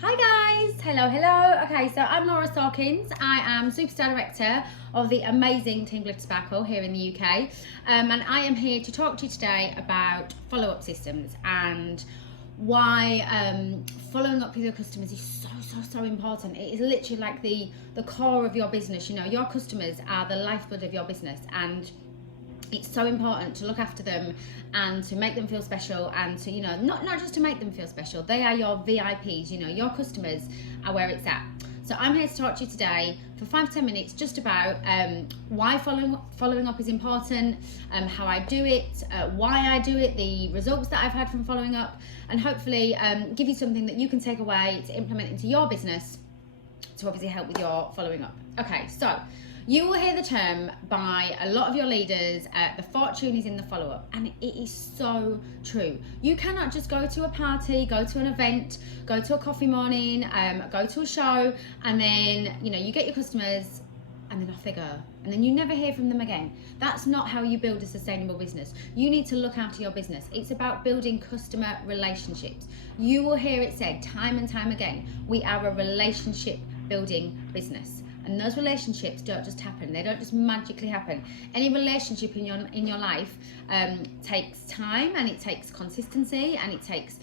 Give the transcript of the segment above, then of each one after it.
Hi guys, hello. Okay, so I'm Laura Sawkins. I am Superstar Director of the amazing Team Glitter Sparkle here in the UK. And I am here to talk to you today about follow-up systems and why following up with your customers is so important. It is literally like the core of your business. You know, your customers are the lifeblood of your business, and it's so important to look after them and to make them feel special, and to, you know, not just to make them feel special. They are your VIPs. You know, your customers are where it's at. So I'm here to talk to you today for 5-10 minutes just about why following up is important, how I do it, why I do it, the results that I've had from following up, and hopefully give you something that you can take away to implement into your business to obviously help with your following up. Okay, so you will hear the term by a lot of your leaders, the fortune is in the follow-up, and it is so true. You cannot just go to a party, go to an event, go to a coffee morning, go to a show, and then, you know, you get your customers and then off they go, and then you never hear from them again. That's not how you build a sustainable business. You need to look after your business. It's about building customer relationships. You will hear it said time and time again, we are a relationship building business. And those relationships don't just happen. They don't just magically happen. Any relationship in your life takes time, and it takes consistency, and it takes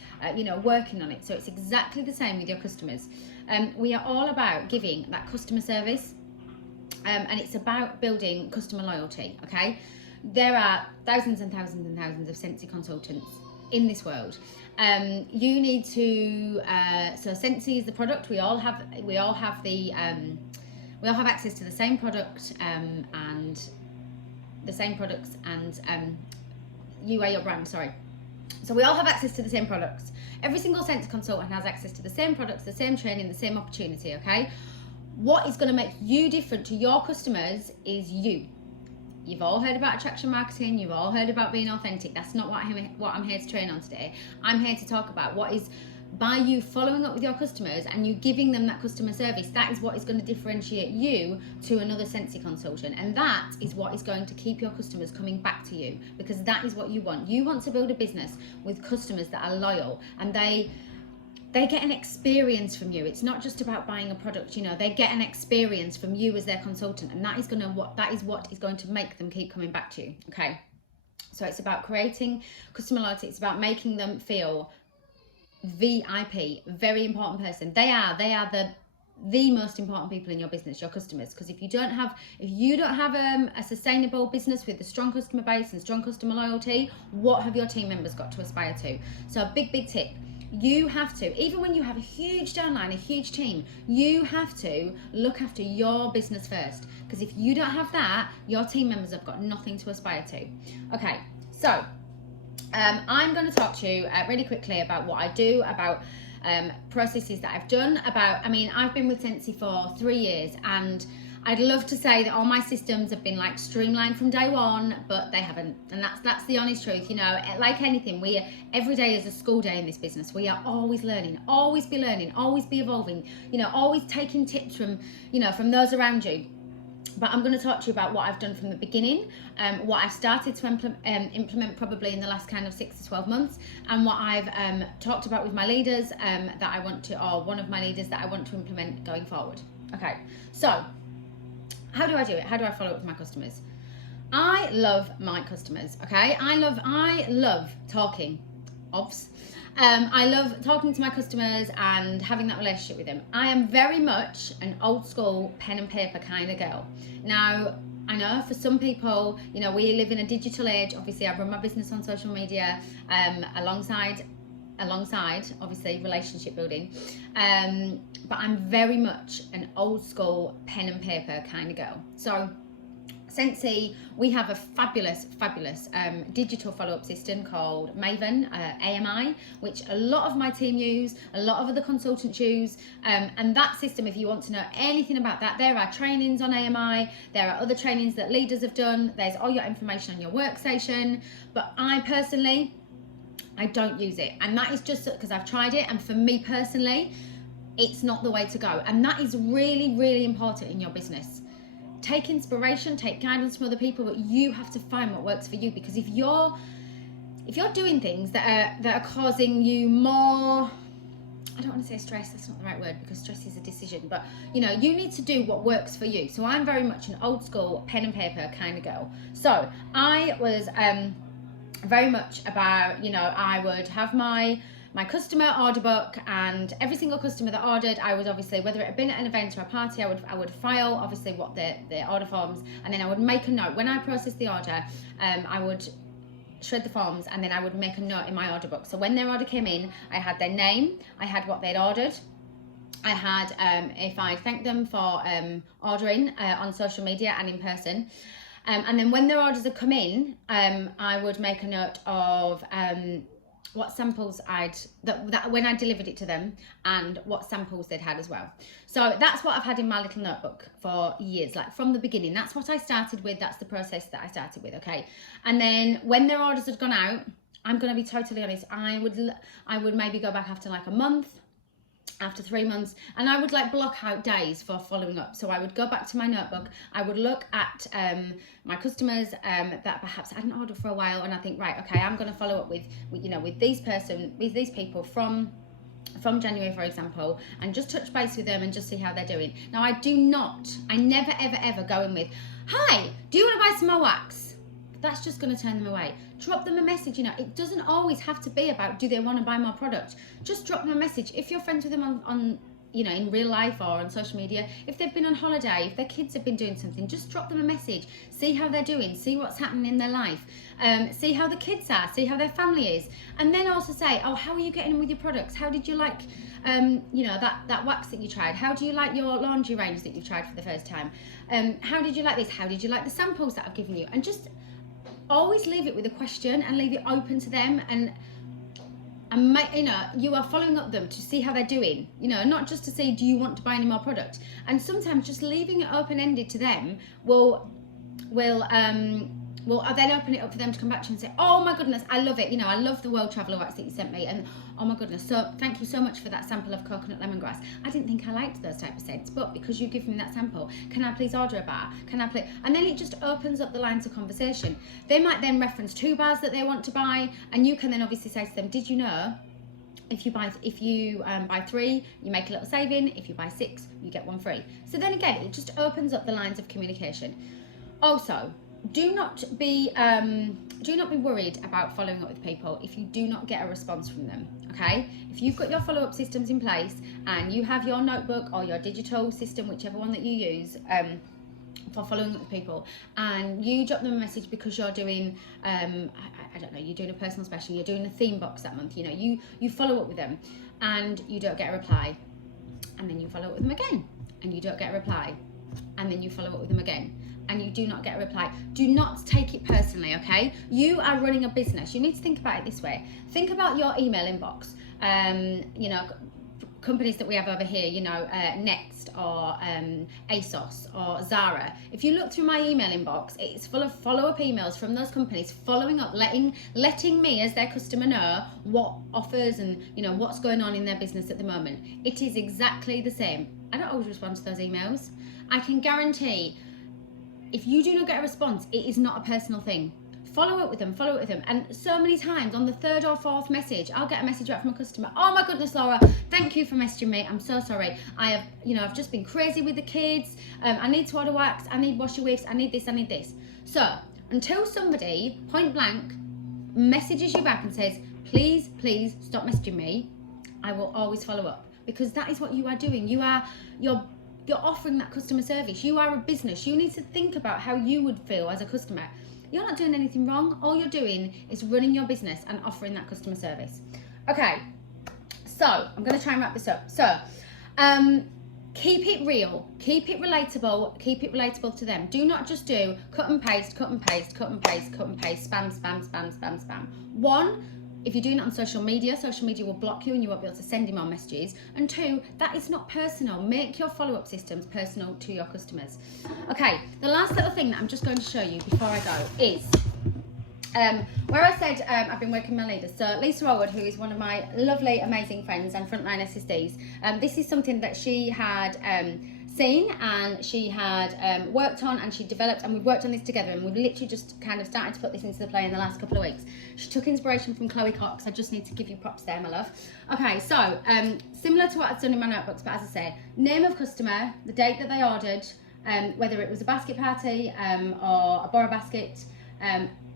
working on it. So it's exactly the same with your customers. We are all about giving that customer service, and it's about building customer loyalty. Okay, there are thousands and thousands and thousands of Scentsy consultants in this world. You need to. So Scentsy is the product. We all have access to the same product and the same products, and you are your brand, sorry. So we all have access to the same products. Every single Scentsy consultant has access to the same products, the same training, the same opportunity, okay? What is going to make you different to your customers is you. You've all heard about attraction marketing, you've all heard about being authentic. That's not what I'm here to train on today. I'm here to talk about what is, by you following up with your customers and you giving them that customer service, that is what is going to differentiate you to another Scentsy consultant, and that is what is going to keep your customers coming back to you, because that is what you want. You want to build a business with customers that are loyal, and they get an experience from you. It's not just about buying a product, you know, they get an experience from you as their consultant, and that is what is going to make them keep coming back to you. Okay, so it's about creating customer loyalty. It's about making them feel VIP, very important person. They are the most important people in your business, your customers. Because if you don't have a sustainable business with a strong customer base and strong customer loyalty, what have your team members got to aspire to? So a big tip, you have to, even when you have a huge downline, a huge team, you have to look after your business first, because if you don't have that, your team members have got nothing to aspire to. Okay, so I'm going to talk to you really quickly about what I do, about processes that I've done, I've been with Scentsy for 3 years, and I'd love to say that all my systems have been like streamlined from day one, but they haven't. And that's the honest truth. You know, like anything, every day is a school day in this business. We are always learning, always be evolving, you know, always taking tips from those around you. But I'm going to talk to you about what I've done from the beginning, what I've started to implement probably in the last kind of 6 to 12 months, and what I've talked about with my leaders or one of my leaders that I want to implement going forward. Okay, so how do I do it? How do I follow up with my customers? I love my customers, okay? I love talking. I love talking to my customers and having that relationship with them. I am very much an old school pen and paper kind of girl. Now, I know for some people, you know, we live in a digital age. Obviously, I run my business on social media alongside obviously relationship building. But I'm very much an old school pen and paper kind of girl. So Scentsy, we have a fabulous digital follow-up system called Maven, AMI, which a lot of my team use, a lot of other consultants use, and that system, if you want to know anything about that, there are trainings on AMI, there are other trainings that leaders have done, there's all your information on your workstation, but I personally don't use it, and that is just because I've tried it, and for me personally, it's not the way to go, and that is really important in your business. Take inspiration, take guidance from other people, but you have to find what works for you, because if you're doing things that are causing you more I don't want to say stress, that's not the right word, because stress is a decision, but you know, you need to do what works for you. So I'm very much an old school pen and paper kind of girl. So I was very much about, you know, I would have my customer order book, and every single customer that ordered, I would obviously, whether it had been at an event or a party, I would file obviously what the order forms, and then I would make a note when I processed the order. I would shred the forms, and then I would make a note in my order book. So when their order came in, I had their name, I had what they'd ordered, I had if I thanked them for ordering on social media and in person, and then when their orders had come in, I would make a note of what samples that when I delivered it to them, and what samples they'd had as well. So that's what I've had in my little notebook for years, like from the beginning. That's what I started with. That's the process that I started with. Okay. And then when their orders had gone out, I'm going to be totally honest, I would maybe go back after like a month, after 3 months, and I would like block out days for following up. So I would go back to my notebook, I would look at my customers that perhaps I hadn't ordered for a while, and I think, right, okay, I'm going to follow up with you know, with these people from January, for example, and just touch base with them and just see how they're doing. Now I never ever go in with, hi, do you want to buy some more wax? That's just going to turn them away. Drop them a message. You know, it doesn't always have to be about, do they want to buy more product? Just drop them a message. If you're friends with them on you know, in real life or on social media, if they've been on holiday, if their kids have been doing something, just drop them a message. See how they're doing. See what's happening in their life. See how the kids are. See how their family is. And then also say, oh, how are you getting on with your products? How did you like, you know, that wax that you tried? How do you like your laundry range that you've tried for the first time? How did you like this? How did you like the samples that I've given you? And just always leave it with a question and leave it open to them, and you know, you are following up them to see how they're doing, you know, not just to say, do you want to buy any more product? And sometimes just leaving it open-ended to them will then open it up for them to come back to you and say, oh my goodness, I love it, you know, I love the World Traveller wax that you sent me, and oh my goodness, so thank you so much for that sample of coconut lemongrass. I didn't think I liked those type of scents, but because you've given me that sample, can I please order a bar? Can I please? And then it just opens up the lines of conversation. They might then reference 2 bars that they want to buy, and you can then obviously say to them, did you know, if you buy 3, you make a little saving. If you buy 6, you get 1 free. So then again, it just opens up the lines of communication. Also, do not be worried about following up with people if you do not get a response from them. Okay, if you've got your follow-up systems in place and you have your notebook or your digital system, whichever one that you use, for following up with people, and you drop them a message because you're doing I don't know, you're doing a personal special, you're doing a theme box that month, you know, you follow up with them and you don't get a reply, and then you follow up with them again and you don't get a reply, and then you follow up with them again and you do not get a reply. Do not take it personally, okay? You are running a business. You need to think about it this way. Think about your email inbox. You know, companies that we have over here, you know, Next or ASOS or Zara. If you look through my email inbox, it's full of follow-up emails from those companies, following up, letting me as their customer know what offers and, you know, what's going on in their business at the moment. It is exactly the same. I don't always respond to those emails. I can guarantee if you do not get a response, it is not a personal thing. Follow up with them, and so many times on the 3rd or 4th message, I'll get a message back from a customer. Oh my goodness, Laura, thank you for messaging me. I'm so sorry. I've just been crazy with the kids. I need to order wax. I need washer wigs. I need this. So until somebody point blank messages you back and says, please stop messaging me, I will always follow up, because that is what you are doing. You're offering that customer service. You are a business. You need to think about how you would feel as a customer. You're not doing anything wrong. All you're doing is running your business and offering that customer service. Okay, so I'm going to try and wrap this up. So keep it real, keep it relatable to them. Do not just do cut and paste, spam. 1, if you're doing it on social media will block you and you won't be able to send him more messages. And 2, that is not personal. Make your follow-up systems personal to your customers. Okay, the last little thing that I'm just going to show you before I go is Where I said I've been working with my leaders, so Lisa Allwood, who is one of my lovely, amazing friends and frontline SSDs, this is something that she had seen and she had worked on and she developed, and we've worked on this together, and we've literally just kind of started to put this into the play in the last couple of weeks. She took inspiration from Chloe Cox. I just need to give you props there, my love. Okay, so similar to what I've done in my notebooks, but as I say, name of customer, the date that they ordered, whether it was a basket party or a borrow basket,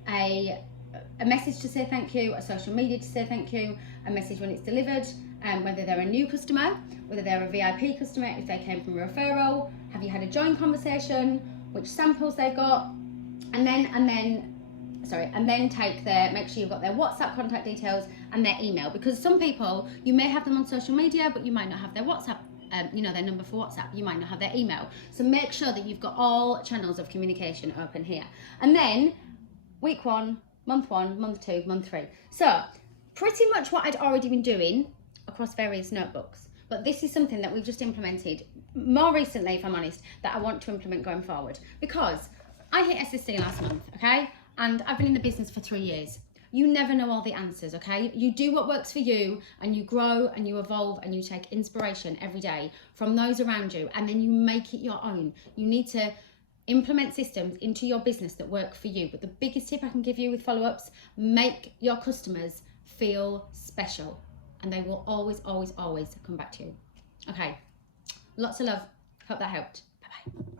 a message to say thank you, a social media to say thank you, a message when it's delivered, whether they're a new customer, whether they're a VIP customer, if they came from a referral, have you had a joint conversation, which samples they've got, and then make sure you've got their WhatsApp contact details and their email, because some people, you may have them on social media, but you might not have their WhatsApp, their number for WhatsApp, you might not have their email. So make sure that you've got all channels of communication open here. And then week 1, month 1, month 2, month 3. So pretty much what I'd already been doing across various notebooks, but this is something that we've just implemented more recently, if I'm honest, that I want to implement going forward, because I hit SSC last month, okay? And I've been in the business for 3 years. You never know all the answers, okay? You do what works for you, and you grow and you evolve and you take inspiration every day from those around you, and then you make it your own. You need to implement systems into your business that work for you. But the biggest tip I can give you with follow-ups, make your customers feel special, and they will always, always, always come back to you. Okay, lots of love. Hope that helped. Bye-bye.